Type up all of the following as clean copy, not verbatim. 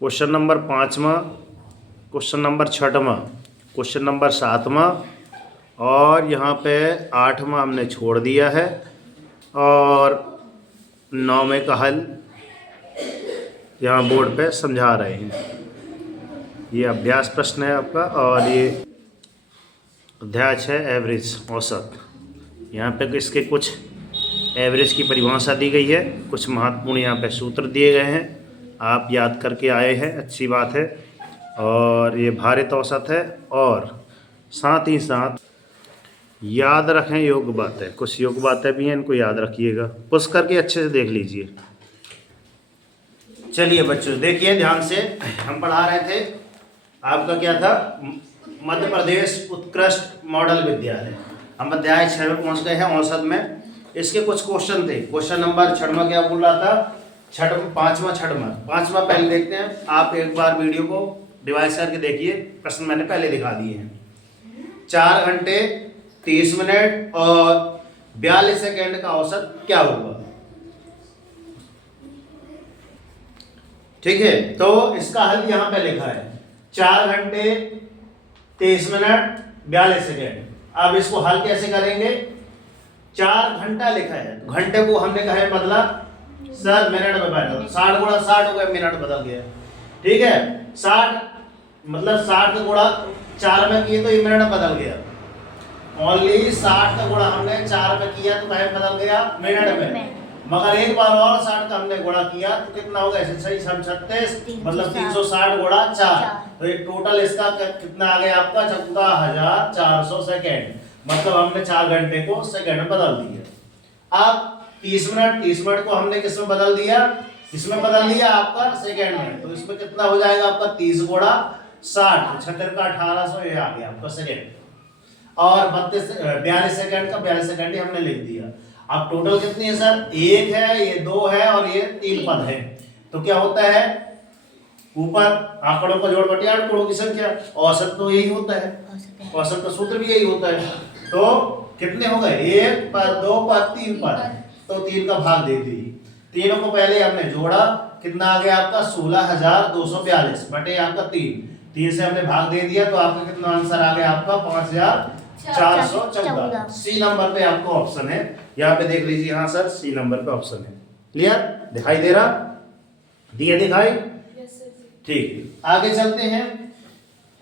Question number 5वां, question number 6वां, question number 7वां और यहाँ पे 8वां हमने छोड़ दिया है और 9वें का हल यहाँ बोर्ड पे समझा रहे हैं। ये अभ्यास प्रश्न है आपका और ये अध्याय 6 एवरेज औसत। यहाँ पे इसके कुछ एवरेज की परिभाषा दी गई है, कुछ महत्वपूर्ण यहाँ पे सूत्र दिए गए हैं, आप याद करके आए हैं, अच्छी बात है। और ये भारित औसत है और साथ ही साथ याद रखें योग्य बातें, कुछ योग्य बातें भी हैं, इनको याद रखिएगा, पुश करके अच्छे से देख लीजिए। चलिए बच्चों देखिए ध्यान से, हम पढ़ा रहे थे आपका क्या था, मध्य प्रदेश उत्कृष्ट मॉडल विद्यालय। हम अध्याय 6 में पहुँच गए हैं औसत में। इसके कुछ क्वेश्चन थे। क्वेश्चन नंबर 6वां क्या बोल रहा था, 5वां पहले देखते हैं। आप एक बार वीडियो को डिवाइस करके देखिए, प्रश्न मैंने पहले दिखा दिए हैं। 4 घंटे 30 मिनट और 42 सेकेंड का औसत क्या होगा। ठीक है, तो इसका हल यहाँ पे लिखा है 4 घंटे 30 मिनट 42 सेकेंड। अब इसको हल कैसे करेंगे, 4 घंटा लिखा है, घंटे को हमने कहा है बदला सर मिनट में बदला, 60 गुणा 60 हो गया, मिनट बदल गया। ठीक है, 60 मतलब 60 का गुणा 4 में किए तो ये मिनट बदल गया। ओनली 60 का गुणा हमने 4 में किया तो कहे बदल गया मिनट में। मगर एक बार और 60 का हमने गुणा किया तो कितना होगा, ऐसे सही सम 36 मतलब 360 गुणा 4, तो ये टोटल इसका कितना आ गया आपका 14,400 सेकेंड। मतलब हमने 4 घंटे को सेकंड में बदल दिया। अब 30 मिनट को हमने किस में बदल दिया, इसमें बदल दिया आपका सेकंड में, तो इसमें कितना हो जाएगा आपका 30 गुणा 60, 76 का 1800, ये आ गया आपका सेकंड। और 42 सेकंड का 42 सेकंड ही हमने लिख दिया। अब टोटल कितनी है सर, 1 है, ये 2 है और ये 3 पद है। तो क्या होता है, ऊपर आंकड़ों का जोड़ बटे आंकड़ों की संख्या, औसत तो यही होता है, औसत का सूत्र भी यही होता है। तो कितने हो गए, 1 पद 2 पद 3 पद, तो 3 का भाग दे दीजिए। तीनों को पहले हमने जोड़ा, कितना आ गया आपका 16,242 बटे आपका 3 से हमने भाग दे दिया, तो आपका कितना आंसर आ गया आपका 5,414। सी नंबर पे आपको ऑप्शन है, यहाँ पे देख लीजिए। हाँ सर, सी नंबर पे ऑप्शन है। क्लियर, दिखाई दे रहा, दिए दिखाई, ठीक। आगे चलते हैं,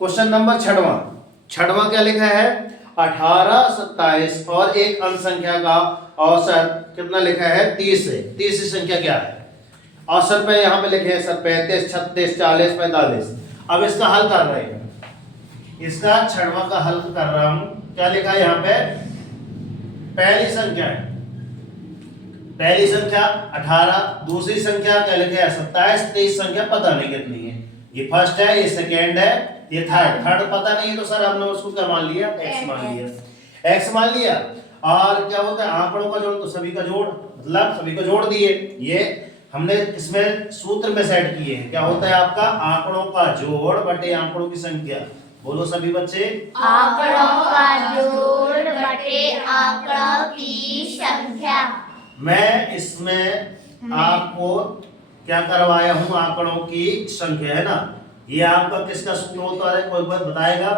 क्वेश्चन नंबर 6वां क्या लिखा है, 18, 27 और एक अंक संख्या का औसत कितना लिखा है, 30 है। 30 संख्या क्या है, औसत में यहाँ पे लिखे हैं सर 35, 36, 40, 45। अब इसका हल कर रहे हैं, इसका 6वां का हल कर रहा हूं। क्या लिखा है यहाँ पे, पहली संख्या है, पहली संख्या 18, दूसरी संख्या क्या लिखा है 27, तीसरी संख्या पता नहीं कितनी है। ये फर्स्ट है, ये सेकेंड है, ये थर्ड पता नहीं है, तो सर हमने उसको क्या मान लिया, x मान लिया। और क्या होता है, आंकड़ों का जोड़, तो सभी का जोड़, मतलब सभी को जोड़ दिए। ये हमने इसमें सूत्र में सेट किए हैं, क्या होता है आपका आंकड़ों का जोड़ बटे आंकड़ों की संख्या। बोलो सभी बच्चे, आंकड़ों का जोड़ बटे आंकड़ों की संख्या। मैं इसमें आपको क्या करवाया हूं, आंकड़ों की संख्या है ना। ये आपका किसका सूत्र होता है, कोई बात बताएगा,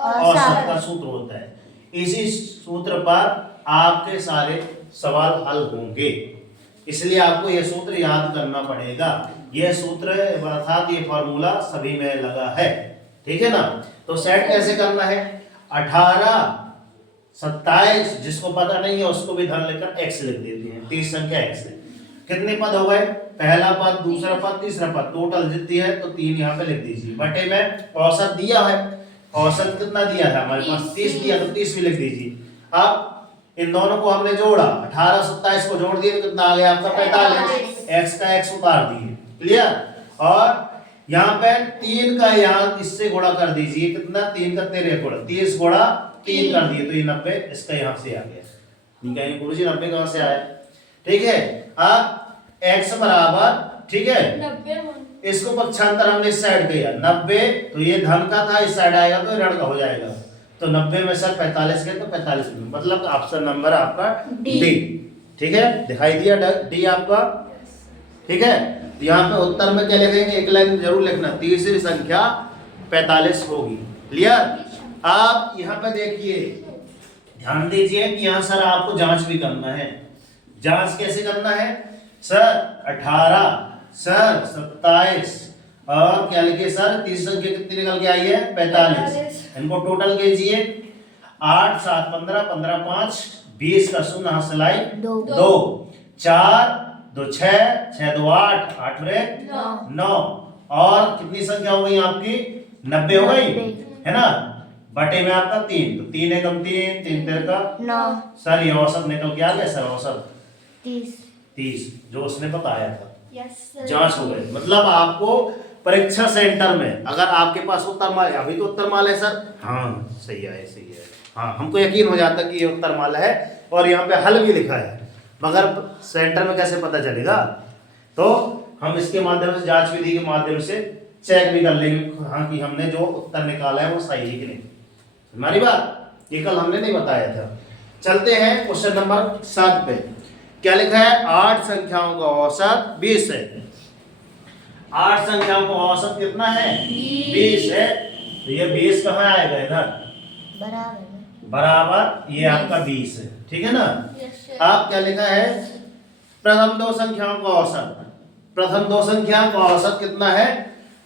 औसत का सूत्र होता है। इसी सूत्र पर आपके सारे सवाल हल होंगे, इसलिए आपको यह सूत्र याद करना पड़ेगा। यह सूत्र अर्थात ये फॉर्मूला सभी में लगा है, ठीक है ना। तो सेट कैसे करना है, 18, 27, जिसको पता नहीं है उसको भी धन लेकर x लिख देते हैं, 30 संख्या x है। कितने पद हो गए, पहला पद, दूसरा पद, तीसरा पद, टोटल जितनी है तो 3 यहाँ पे लिख दीजिए। बटे में औसत दिया है, औसत कितना दिया था हमारे पास 30 दिया, तो 30 भी लिख दीजिए। अब इन दोनों को हमने जोड़ा, 18, 27 को जोड़ दिए तो कितना आ गया आपका 45, x का x उतार दिए। क्लियर, और यहाँ पे 3 का यहाँ इससे गुणा कर दीजिए, कितना 3 का 13 गुणा 30 गुणा 3 कर दिए, तो ये 90 इसका यहाँ से आ गया। ठीक है गुरुजी, 90 कहाँ से आया, ठीक है। अब x बराबर, ठीक है, 90, इसको पक्षांतर हमने इस साइड किया 90, तो ये धन का था, इस साइड आएगा तो ऋण का हो जाएगा। तो 90 में सर 45 के तो 45 में, मतलब ऑप्शन नंबर आपका डी। ठीक है, दिखाई दिया डी आपका, ठीक है। यहाँ पे उत्तर में क्या लिखेंगे, एक लाइन जरूर लिखना, तीसरी संख्या 45 होगी। क्लियर। आप यहाँ पे देखिए, ध्यान दीजिए कि यहाँ सर आपको जांच भी करना है। जांच कैसे करना है सर? 18 सर 27 और क्या लिखे सर, तीसरी संख्या कितनी निकल के आई है? 45। इनको टोटल कीजिए, 8 7 15, 15 5 20 का शून्य हाथ से लाई 2, 4 2 6, 6 2 8, 8 और 1 9 और कितनी संख्या हो गई आपकी? 90 हो गई है ना। बटे में आपका 3, तो 3 एकम 3, 3 तेरह का 9 सर, ये औसत निकल के आ गया सर, औसत 30 जो उसने बताया था। यस जांच हो गई। मतलब आपको परीक्षा सेंटर में अगर आपके पास उत्तर माल, अभी तो उत्तर माल है सर, हाँ सही है सही है, हाँ हमको यकीन हो जाता कि ये उत्तर माल है और यहाँ पे हल भी लिखा है, मगर सेंटर में कैसे पता चलेगा? तो हम इसके माध्यम से, जांच विधि के माध्यम से चेक भी कर लेंगे हाँ कि हमने जो उत्तर निकाला है वो सही है कि नहीं। हमारी बात ये कल हमने नहीं बताया था। चलते हैं क्वेश्चन नंबर 7 पे। क्या लिखा है? 8 संख्याओं का औसत 20 है। 8 संख्याओं का औसत कितना है? 20 है। तो ये 20 कहाँ आएगा? इधर बराबर ये आपका 20 है, ठीक है ना। आप क्या लिखा है? प्रथम दो संख्याओं का औसत, प्रथम दो संख्याओं का औसत कितना है?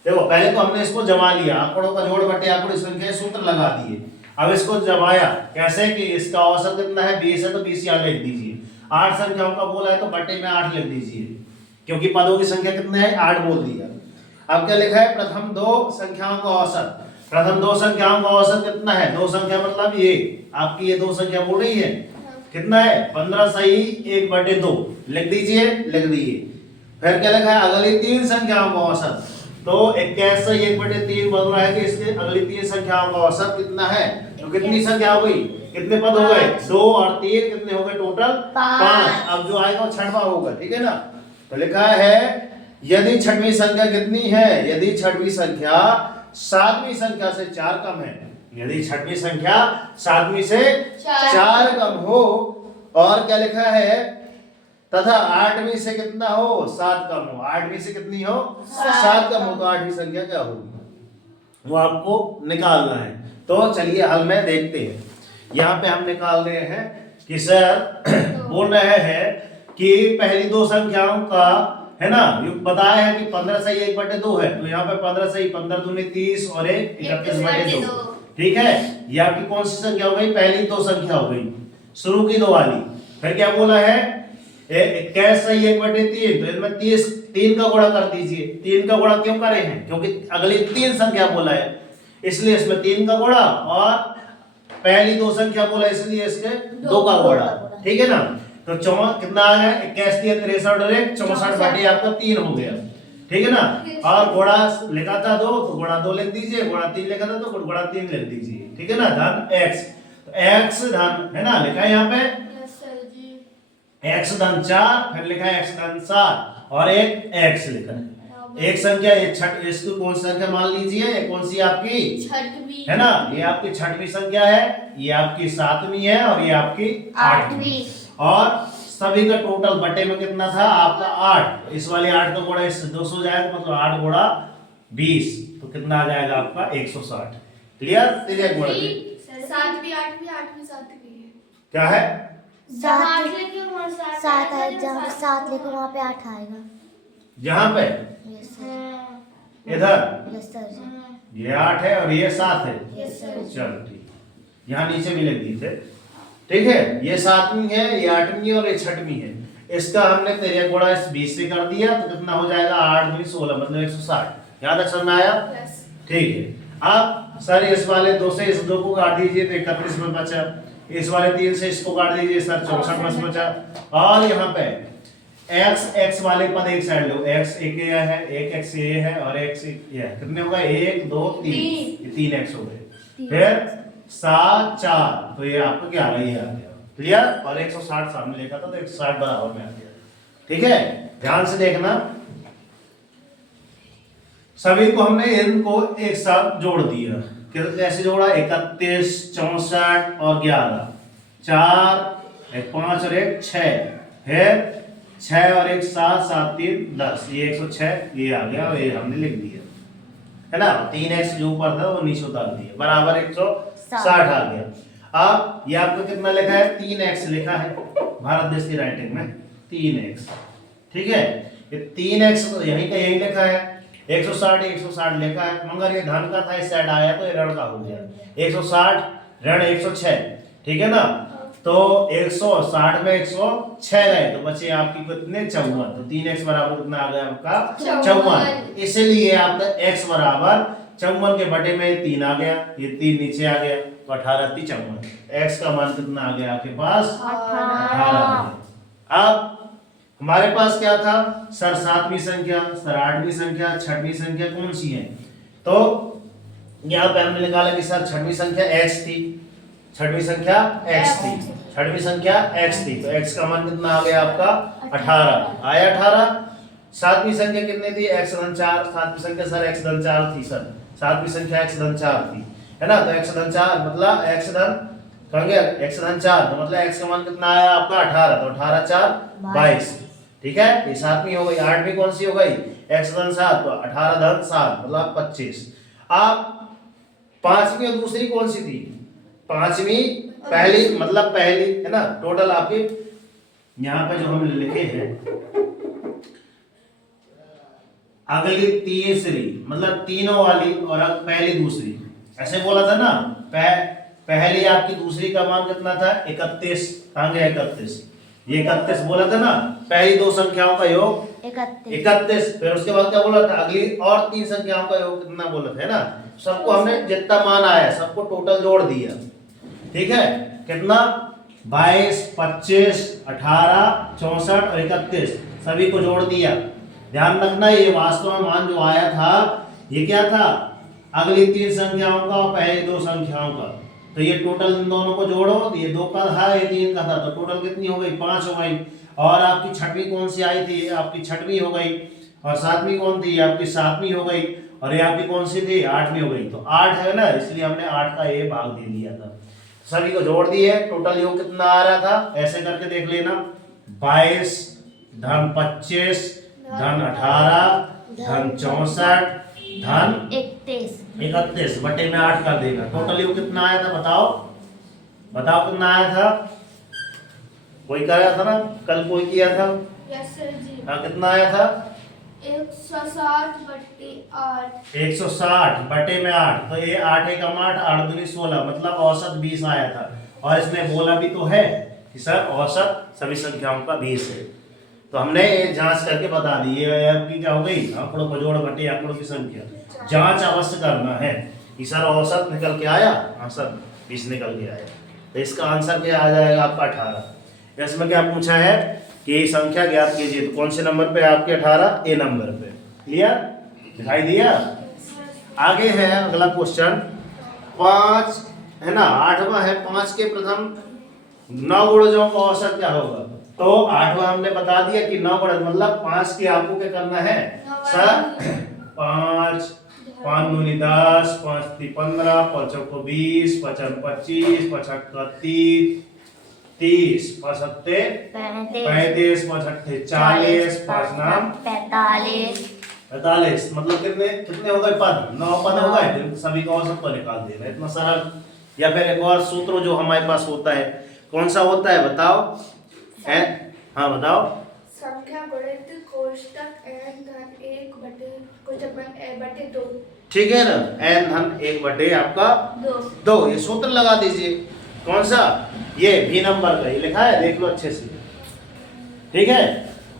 देखो पहले तो हमने इसको जमा लिया, आंकड़ों का जोड़ बटे आंकड़ों संख्या सूत्र लगा दिए। अब इसको जमाया कैसे कि इसका औसत कितना है? 20 है, तो 20 यहाँ लिख दीजिए। 8 संख्याओं का बोला है तो बटे में 8 लिख दीजिए, क्योंकि पदों की संख्या कितने है? 8 बोल दिया। अब क्या लिखा है? प्रथम दो संख्याओं का औसत, प्रथम दो संख्याओं का औसत कितना है? दो संख्या मतलब ये आपकी, ये दो संख्या बोल रही है, कितना है? 15 सही 1/2 लिख दीजिए, लिख दिए। फिर क्या लिखा है? अगली 3 संख्याओं का औसत, तो 21 से 1/3 बन रहा है कि इसके अगली 3 संख्याओं का औसत कितना है? तो कितनी संख्या हो गई? कितने पद हो गए? 2 और 3 कितने हो गए टोटल? 5। अब जो आएगा वो छठवां होगा, ठीक है ना। तो लिखा है यदि छठवीं संख्या कितनी है? यदि छठवीं संख्या 7वीं संख्या से 4 कम है, यदि छठवीं संख्या 7वीं से 4 कम हो, और क्या लिखा है? तथा 8वीं से कितना हो? 7 कम हो। 8वीं से कितनी हो? 7 कम हो, तो 8वीं संख्या क्या होगी वो आपको निकालना है। तो चलिए हल में देखते हैं। यहाँ पे हम निकाल रहे हैं कि सर बोल रहे हैं कि पहली दो संख्याओं का है ना, बताया है कि 15 सही 1/2 है, तो यहाँ पे 15 सही 15 दूनी 30 और 1 31/2, ठीक है। ये आपकी कौन सी संख्या हो गई? पहली दो संख्या हो गई, शुरू की दो वाली। फिर क्या बोला है? 21 सही 1/3, तो इसमें 3 का गुणा कर दीजिए। 3 का गुणा क्यों करे हैं? क्योंकि अगली 3 संख्या बोला है, इसलिए इसमें 3 का गुणा, और पहली दो संख्या बोला इसलिए इसके 2 का गुणा, ठीक है ना। तो कितना आ गया? 21 3 63 और 1 64 बटे आपका 3 हो गया, ठीक है ना। और गुणा लिखा था 2, तो गुणा 2 लिख दीजिए, गुणा 3 लिखा था तो गुणा 3 लिख दीजिए, ठीक है ना। धन x, तो x धन है ना, लिखा है यहाँ पे x धन 4, फिर लिखा है x धन 7 और एक x लिखा है। एक संख्या इसको कौन सी संख्या मान लीजिए? कौन सी आपकी? छठवीं है ना। ये आपकी छठवीं संख्या है, ये आपकी 7वीं है और ये आपकी 8वीं। और सभी का टोटल बटे में कितना था आपका? 8। इस वाले 8 का गुणा इससे 200 जाएगा, मतलब 8 गुणा 20, तो कितना आ जाएगा आपका? 160। क्लियर? गुणा 7वीं 8वीं 8वीं 7वीं क्या है? 7 है, जहाँ 7 लिखो वहाँ पे 8 आएगा। यहाँ पे इधर ये 8 है और ये 7 है। चलो ठीक, यहाँ नीचे भी लिख दिए थे, ठीक है। ये 7वीं है, ये 8वीं और ये 6वीं है। इसका हमने तेरे गुणा इस 20 से कर दिया, तो कितना हो जाएगा? 8 दूनी 16, मतलब 160। यहाँ तक समझ में आया? ठीक है। अब सर इस वाले 2 से इस 2 को काट दीजिए, तो 31 में बचा। इस वाले 3 से इसको काट दीजिए सर, 64 में बचा। और यहाँ पे x वाले पद एक साइड लो, x एक ये है, एक x ये है और x ये है, कितने हो गए? 1 2 3, ये 3x हो गए। फिर 7 4, तो ये आपका क्या आ गया? ये आ गया। क्लियर? और 160 सामने लिखा था तो 160 बराबर में आ गया, ठीक है। ध्यान से देखना, सभी को हमने इनको एक साथ जोड़ दिया। कैसे जोड़ा? 31 64 और 11, 4 1 5 और 1 6, फिर 6 और 1 7, 7 3 10, ये 106 ये आ गया और ये हमने लिख दिया है ना। 3x जो ऊपर था वो नीचे उतार दिया, बराबर 160 आ गया। अब ये आपको कितना लिखा है, 3x लिखा है भारत देश की राइटिंग में 3x, ठीक है। ये 3x तो यहीं का यहीं लिखा है, 160 लिखा है, मगर ये धन का था इस साइड आया तो ये ऋण का हो गया, 160 ऋण 106, ठीक है ना। तो 160 में 106 गए तो बचे आपकी कितने 54, तो 3x बराबर कितना आ गया आपका 54, इसीलिए आपका x बराबर 54 के बटे में 3 आ गया, ये 3 नीचे आ गया तो 18 3 54, x का मान कितना आ गया आपके पास 18। अब हमारे पास क्या था सर, 7वीं संख्या, सर 8वीं संख्या, 6वीं संख्या कौन सी है, तो यहाँ पे हमने निकाला कि सर 6वीं संख्या x थी, 6वीं संख्या x थी, 6वीं संख्या x थी, तो x का मान कितना आ गया आपका 18 आया 18। 7वीं संख्या कितनी थी x धन 4, 7वीं संख्या सर x धन 4 थी, सर 7वीं संख्या x धन 4 थी, है ना। तो x धन 4 मतलब x धन कहेंगे x धन 4 तो मतलब x का मान कितना आया आपका 18, तो 18 4 22, ठीक है। ये 7वीं हो गई। 8वीं कौन सी हो गई x धन 7, तो 18 धन 7 मतलब 25। अब 5वीं और दूसरी कौन सी थी, 5वीं पहली मतलब पहली, है ना। टोटल आपके यहाँ पे जो हम लिखे हैं, अगली तीसरी मतलब तीनों वाली और अब पहली दूसरी, ऐसे बोला था ना। पहली आपकी दूसरी का मान कितना था 31, कहाँ गया 31, ये 31 बोला था ना, पहली दो संख्याओं का योग 31। फिर उसके बाद क्या बोला था, अगली और 3 संख्याओं का योग कितना बोला था, है ना। सबको हमने जितना मान आया सबको टोटल जोड़ दिया, ठीक है। कितना 22 25 18 64 और 31 सभी को जोड़ दिया। ध्यान रखना ये वास्तव में मान जो आया था ये क्या था, अगली 3 संख्याओं का और पहली 2 संख्याओं का, तो ये टोटल इन दोनों को जोड़ो, ये 2 का था ये 3 का था, तो टोटल कितनी हो गई 5 हो गई। और आपकी 6वीं कौन सी आई थी, आपकी 6वीं हो गई। और 7वीं कौन थी, आपकी 7वीं हो गई। और ये आपकी कौन सी थी 8वीं हो गई। तो 8 है ना, इसलिए हमने 8 का ये भाग दे दिया था, सभी को जोड़ दिए। टोटल योग कितना आ रहा था, ऐसे करके देख लेना, 22 धन 25 धन 18 धन 64 धन 31 बटे में 8 कर देगा। टोटल योग कितना आया था बताओ, बताओ कितना आया था। कोई कराया था ना कल, कोई किया था। यस सर जी। हाँ कितना आया था 160 बटे 8। 160 बटे में 8, तो ये 8 एकम 8 8 दूनी 16 मतलब औसत 20 आया था। और इसमें बोला भी तो है कि सर औसत सभी संख्याओं का 20 है, तो हमने ये जांच करके बता दी। ये आपकी क्या हो गई, आंकड़ों को जोड़ बटे आंकड़ों की संख्या। जांच अवश्य करना है कि सर औसत निकल के आया, हाँ सर 20 निकल के आया, तो इसका आंसर क्या आ जाएगा आपका 18। इसमें क्या पूछा है कि संख्या ज्ञात कीजिए, तो कौन से नंबर पे आपके 18, ए नंबर पे। क्लियर, दिखाई दिया। आगे है अगला क्वेश्चन 5 है ना, 8वां है। 5 के प्रथम 9 गुणजों का औसत क्या होगा, तो 8वां हमने बता दिया कि 9 गुणज मतलब 5 की आपको क्या करना है सर, 5 5 दूनी 10 5 ती 15 5 चौको 20 5 25 5 30 30 5 सत्ते 35 5 अट्ठे 40 5 नाम 45 मतलब कितने कितने हो गए पद, 9 पद हो गए। फिर सभी का औसत को निकाल देना, इतना सरल। या फिर एक और सूत्र जो हमारे पास होता है, कौन सा होता है बताओ, है हाँ बताओ। संख्या गुणित कोष्टक n धन 1 बटे कोष्टक बटे 2, ठीक है ना, n धन 1 बटे आपका 2, ये सूत्र लगा दीजिए। कौन सा, ये भी नंबर का, ये लिखा है देख लो अच्छे से, ठीक है।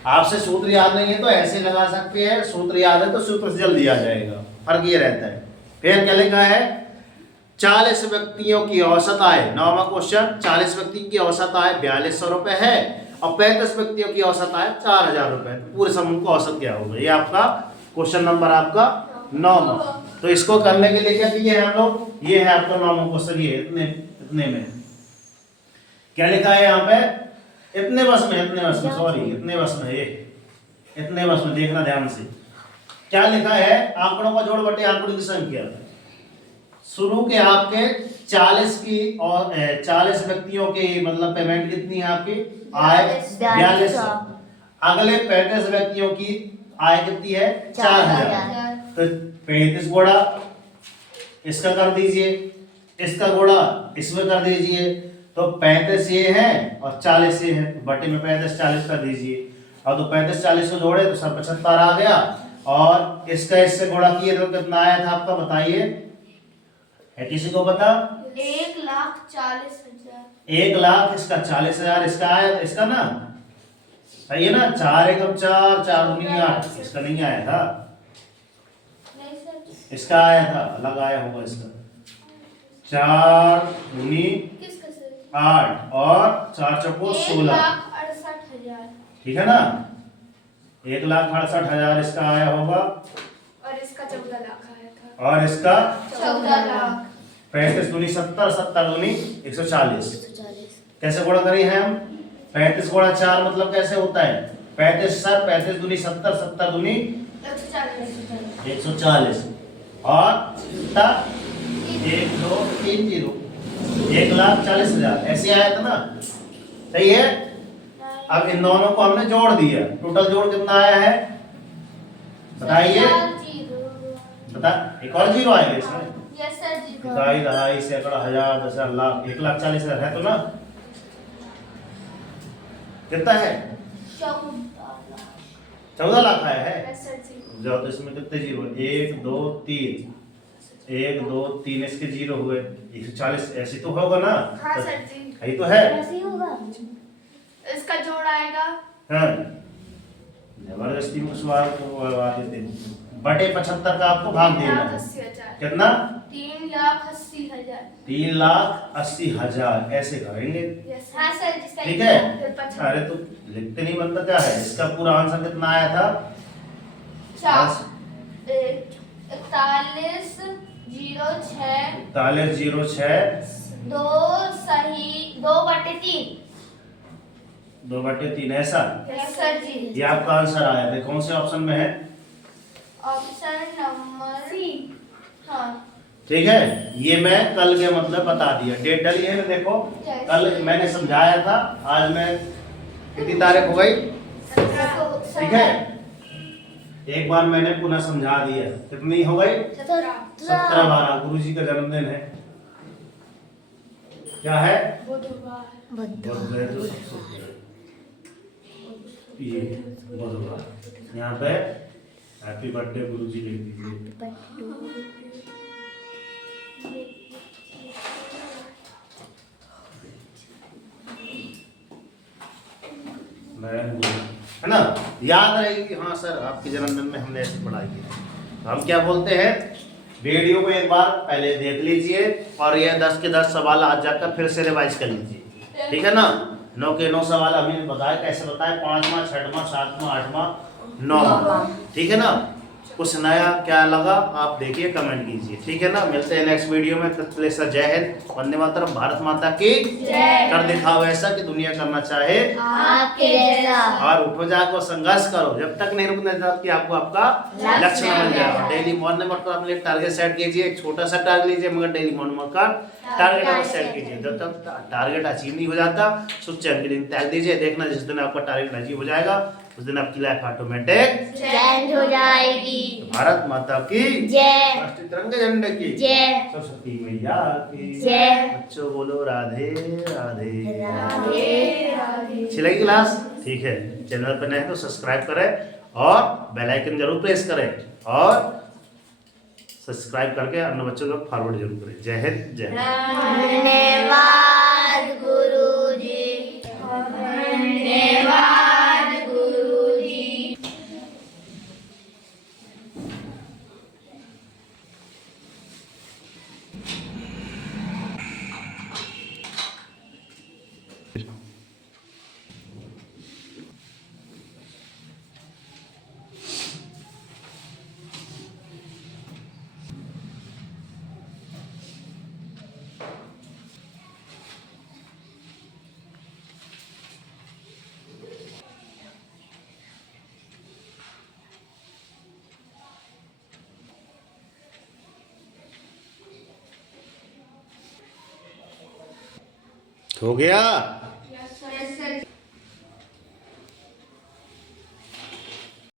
आपसे सूत्र याद नहीं है तो ऐसे लगा सकते हैं, सूत्र याद है तो सूत्र से जल्दी आ जाएगा, फर्क ये रहता है। फिर क्या लिखा है, 40 व्यक्तियों की औसत आय, 9वां क्वेश्चन, 40 व्यक्ति की औसत आय 4200 रुपए है और 35 व्यक्तियों की औसत आय 4000 रुपए, पूरे समूह का औसत क्या होगा। ये आपका क्वेश्चन नंबर आपका 9वां। तो इसको करने के लिए क्या किए हम लोग, ये है आपका 9वां क्वेश्चन, ये इतने में क्या लिखा है यहाँ पे, इतने बस में सॉरी इतने बस में, ये इतने बस में देखना ध्यान से। क्या लिखा है, आंकड़ों का जोड़ बटे आंकड़ों की संख्या। शुरू के आपके 40 की और 40 व्यक्तियों की मतलब पेमेंट कितनी है आपकी, आय 4200। अगले 35 व्यक्तियों की आय कितनी है? 4000। तो 35 गुणा इसका कर दीजिए, इसका गुणा इसमें कर दीजिए, तो 35 ये है और 40 ये है, बटे में 35 40 कर दीजिए। अब तो 35 40 को जोड़े तो सब 75 आ गया, और इसका इससे गुणा किए तो कितना आया था आपका, बताइए, है किसी को पता? 1,40,000। 1 लाख, इसका 40,000, इसका आया, इसका ना सही है ना, 4 एकम 4, 4 दूनी 8, इसका नहीं आया था, नहीं सर, इसका आया था, अलग आया होगा इसका, 4 दूनी किसका सर? 8 और 4 चौको 16, 1,68,000। ठीक है ना, 1,68,000 इसका आया होगा, और इसका 14 लाख आया था। और इसका 14 लाख। 35 दूनी 70, 70 दूनी 140। 140। कैसे गुणा करें हैं हम? 35 गुणा 4 मतलब कैसे होता है? 35 सर 35 दूनी 70, 70 दूनी 140। 140, और कितना? 1 2 3 0, 1,40,000 ऐसे आया था ना, सही है। अब इन दोनों को हमने जोड़ दिया, टोटल जोड़ कितना आया है बताइए, बता, एक और जीरो आएगा इसमें, यस सर जी। इकाई, दहाई, सैकड़ा, हजार, 10,000, लाख, 1,40,000 है तो ना, कितना है? 14 लाख आया है। यस सर जी। जाओ तो इसमें कितने जीरो? 1 2 3, 1 2 3 इसके जीरो हुए, 140 ऐसे तो होगा ना? हाँ सर जी। यही तो है। ऐसे ही होगा। इसका जोड़ आएगा हाँ, जबरदस्ती में सवाल को करवा देते हैं। बटे 75 का आपको भाग देना है, 3,80,000। कितना? 3,80,000। 3,80,000 ऐसे करेंगे, यस हाँ सर जी। ठीक है। अरे तो लिखते नहीं बनता क्या है, इसका पूरा आंसर कितना आया था? 41,06 41,06 2 सही 2/3। 2/3 ऐसा, यस सर जी। ये आपका आंसर आया है। कौन से ऑप्शन में है? Option number C. हाँ ठीक है, ये मैं कल के मतलब बता दिया, डेट डली है ना, देखो कल मैंने समझाया था, आज मैं कितनी तारीख हो गई, ठीक है, एक बार मैंने पुनः समझा दिया, कितनी हो गई? 17/12, गुरु जी का जन्मदिन है, क्या है? बुधवार। ये बुधवार, यहाँ पे हैप्पी बर्थडे गुरु जी लिख दीजिए। है ना, याद रहेगी कि हाँ सर आपके जन्मदिन में हमने ऐसी पढ़ाई की। हम क्या बोलते हैं, वीडियो को एक बार पहले देख लीजिए और ये 10 के 10 सवाल आज जाकर फिर से रिवाइज कर लीजिए, ठीक है ना। 9 के 9 सवाल हमने बताया, कैसे बताया, 5वां 6वां 7वां 8वां 9वां, ठीक है ना। कुछ नया क्या लगा आप देखिए, कमेंट कीजिए, ठीक है ना। मिलते हैं नेक्स्ट वीडियो में, तब तक के लिए सर जय हिंद, वंदे मातरम, भारत माता की जय। कर दिखाओ ऐसा कि दुनिया करना चाहे आपके जैसा। और उठो जाकर संघर्ष करो, जब तक नहीं रुकने जब कि आपको आपका लक्ष्य न मिल जाए। डेली मॉर्निंग वर्क अपने लिए टारगेट सेट कीजिए, एक छोटा सा टारगेट लीजिए, मगर डेली मॉर्निंग वर्क का टारगेट आप सेट कीजिए। जब तक टारगेट अचीव नहीं हो जाता, सुच चैन के दिन त्याग दीजिए, देखना जिस दिन आपका टारगेट अचीव हो जाएगा उस दिन आपकी लाइफ ऑटोमेटिक चेंज हो जाएगी। भारत माता की जय। राष्ट्रीय तिरंगे झंडे की जय। सरस्वती मैया की जय। बच्चों बोलो राधे राधे। राधे राधे। अच्छी लगी क्लास? ठीक है, चैनल पर नए हैं तो सब्सक्राइब करें और बेल आइकन जरूर प्रेस करें, और सब्सक्राइब करके अन्य बच्चों को फॉरवर्ड जरूर करें। जय हिंद, जय हिंद। धन्यवाद गुरुजी। धन्यवाद गुरुजी। हो गया।